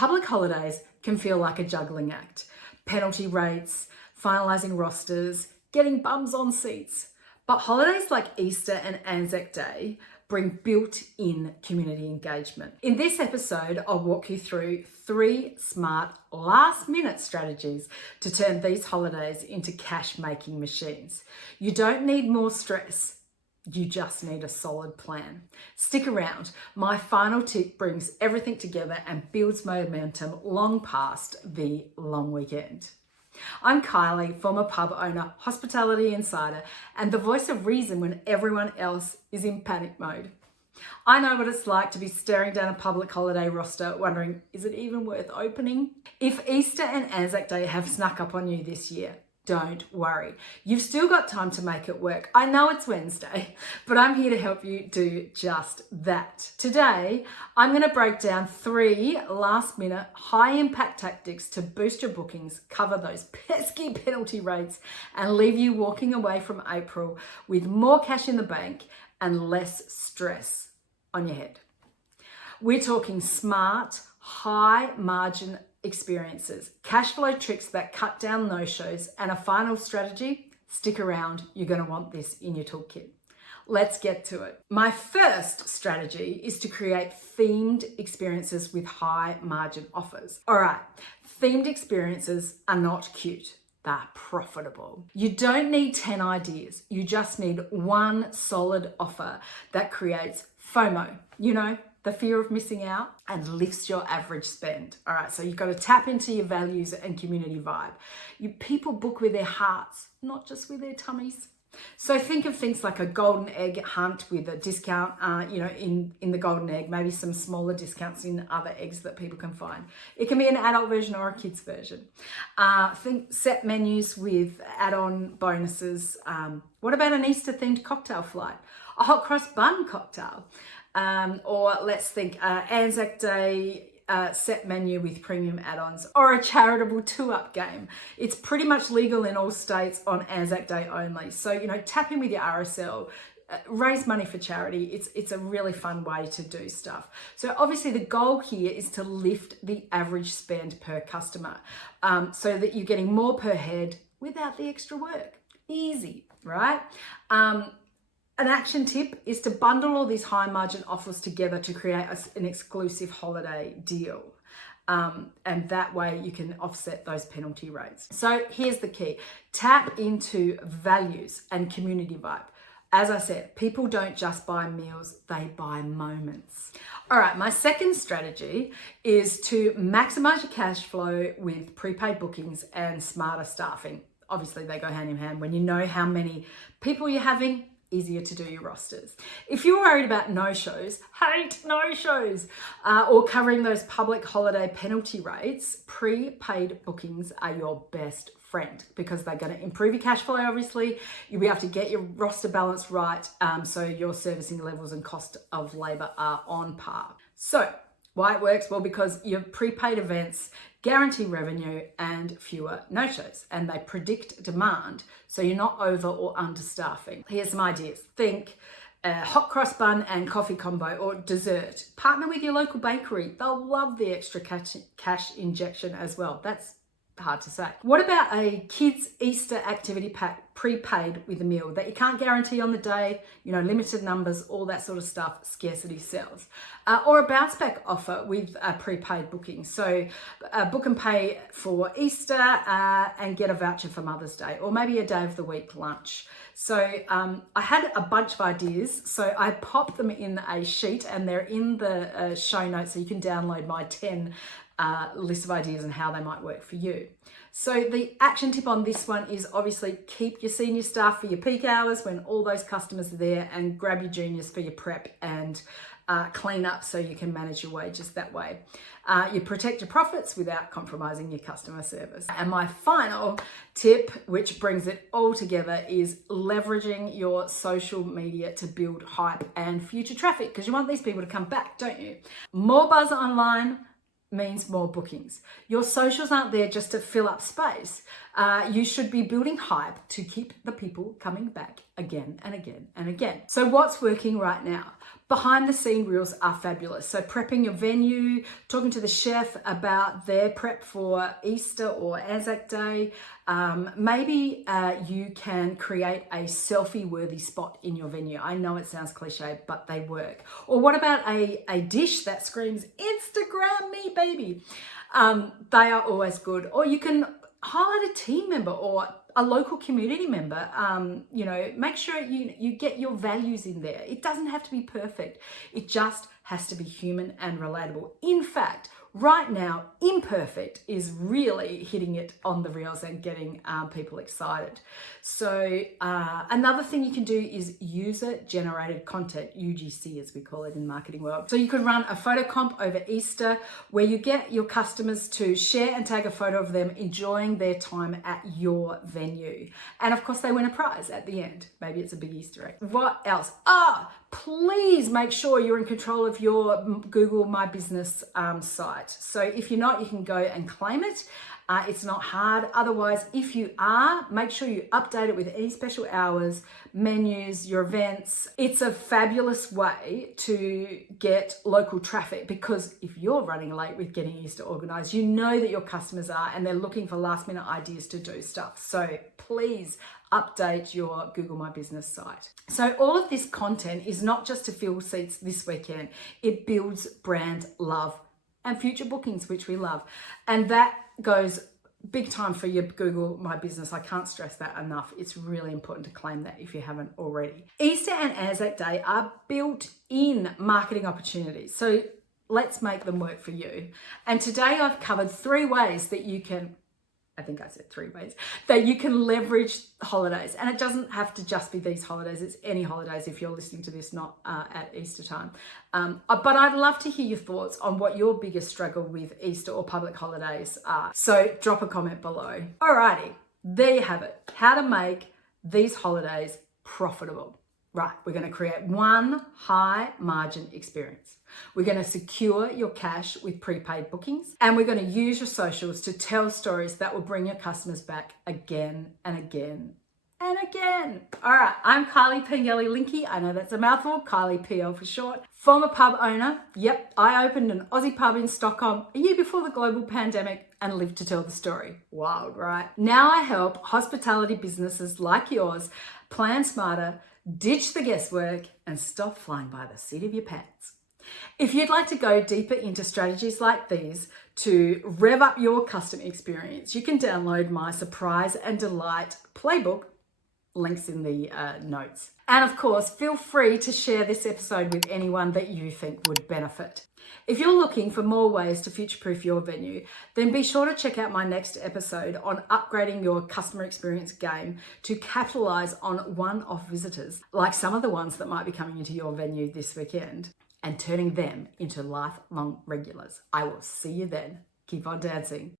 Public holidays can feel like a juggling act. Penalty rates, finalising rosters, getting bums on seats. But holidays like Easter and Anzac Day bring built-in community engagement. In this episode, I'll walk you through 3 smart last-minute strategies to turn these holidays into cash-making machines. You don't need more stress. You just need a solid plan. Stick around. My final tip brings everything together and builds momentum long past the long weekend. I'm Kylie, former pub owner, hospitality insider, and the voice of reason when everyone else is in panic mode. I know what it's like to be staring down a public holiday roster, wondering, is it even worth opening? If Easter and Anzac Day have snuck up on you this year, don't worry. You've still got time to make it work. I know it's Wednesday, but I'm here to help you do just that. Today, I'm going to break down 3 last-minute, high-impact tactics to boost your bookings, cover those pesky penalty rates, and leave you walking away from April with more cash in the bank and less stress on your head. We're talking smart, high-margin experiences, cash flow tricks that cut down no-shows, and a final strategy. Stick around, you're going to want this in your toolkit. Let's get to it. My first strategy is to create themed experiences with high margin offers. All right, themed experiences are not cute. They're profitable. You don't need 10 ideas. You just need one solid offer that creates FOMO, the fear of missing out, and lifts your average spend. All right, so you've got to tap into your values and community vibe. People book with their hearts, not just with their tummies. So think of things like a golden egg hunt with a discount, in the golden egg, maybe some smaller discounts in other eggs that people can find. It can be an adult version or a kid's version. Think set menus with add-on bonuses. What about an Easter themed cocktail flight? A hot cross bun cocktail. Or let's think Anzac Day set menu with premium add-ons, or a charitable 2-up game. It's pretty much legal in all states on Anzac Day only. So, tap in with your RSL, raise money for charity. It's a really fun way to do stuff. So obviously the goal here is to lift the average spend per customer, so that you're getting more per head without the extra work. Easy, right? An action tip is to bundle all these high margin offers together to create an exclusive holiday deal. And that way you can offset those penalty rates. So here's the key. Tap into values and community vibe. As I said, people don't just buy meals, they buy moments. All right, my second strategy is to maximize your cash flow with prepaid bookings and smarter staffing. Obviously they go hand in hand. When you know how many people you're having, easier to do your rosters. If you're worried about no-shows, hate no-shows, or covering those public holiday penalty rates, prepaid bookings are your best friend because they're going to improve your cash flow. Obviously, you'll be able to get your roster balance right, so your servicing levels and cost of labor are on par. So why it works? Well, because your prepaid events guarantee revenue and fewer no-shows, and they predict demand, so you're not over or understaffing. Here's some ideas. Think hot cross bun and coffee combo, or dessert. Partner with your local bakery. They'll love the extra cash injection as well. That's hard to say. What about a kids Easter activity pack prepaid with a meal that you can't guarantee on the day, limited numbers, all that sort of stuff, scarcity sells. Or a bounce back offer with a prepaid booking. So book and pay for Easter and get a voucher for Mother's Day, or maybe a day of the week lunch. So I had a bunch of ideas, so I popped them in a sheet and they're in the show notes, so you can download my 10 list of ideas and how they might work for you. So the action tip on this one is obviously keep your senior staff for your peak hours when all those customers are there, and grab your juniors for your prep and clean up so you can manage your wages that way. You protect your profits without compromising your customer service. And my final tip, which brings it all together, is leveraging your social media to build hype and future traffic, because you want these people to come back, don't you? More buzz online, means more bookings. Your socials aren't there just to fill up space. You should be building hype to keep the people coming back again and again and again. So what's working right now? Behind the scene reels are fabulous. So prepping your venue, talking to the chef about their prep for Easter or Anzac Day. Maybe you can create a selfie-worthy spot in your venue. I know it sounds cliche, but they work. Or what about a dish that screams, Instagram me, baby? They are always good. Or you can highlight a team member or a local community member. Make sure you get your values in there. It doesn't have to be perfect. It just has to be human and relatable. In fact, right now, imperfect is really hitting it on the reels and getting people excited. So another thing you can do is user-generated content, UGC as we call it in the marketing world. So you could run a photo comp over Easter where you get your customers to share and tag a photo of them enjoying their time at your venue. And of course, they win a prize at the end. Maybe it's a big Easter egg. What else? Please make sure you're in control of your Google My Business site. So if you're not, you can go and claim it. It's not hard. Otherwise, if you are, make sure you update it with any special hours, menus, your events. It's a fabulous way to get local traffic because if you're running late with getting Easter organized, you know that your customers are and they're looking for last minute ideas to do stuff. So please update your Google My Business site. So all of this content is not just to fill seats this weekend. It builds brand love and future bookings, which we love. And that goes big time for your Google My Business. I can't stress that enough. It's really important to claim that if you haven't already. Easter and Anzac Day are built-in marketing opportunities. So let's make them work for you. And today I've covered 3 ways that you can, I think I said 3 ways, that you can leverage holidays. And it doesn't have to just be these holidays. It's any holidays if you're listening to this not at Easter time. But I'd love to hear your thoughts on what your biggest struggle with Easter or public holidays are. So drop a comment below. Alrighty, there you have it. How to make these holidays profitable. Right, we're going to create one high margin experience. We're going to secure your cash with prepaid bookings, and we're going to use your socials to tell stories that will bring your customers back again and again and again. All right, I'm Kylie Pengelly-Linky. I know that's a mouthful, Kylie PL for short. Former pub owner. Yep, I opened an Aussie pub in Stockholm a year before the global pandemic and lived to tell the story. Wild, right? Now I help hospitality businesses like yours plan smarter, ditch the guesswork, and stop flying by the seat of your pants. If you'd like to go deeper into strategies like these to rev up your customer experience, you can download my Surprise and Delight playbook, links in the notes. And of course, feel free to share this episode with anyone that you think would benefit. If you're looking for more ways to future-proof your venue, then be sure to check out my next episode on upgrading your customer experience game to capitalize on one-off visitors, like some of the ones that might be coming into your venue this weekend, and turning them into lifelong regulars. I will see you then. Keep on dancing.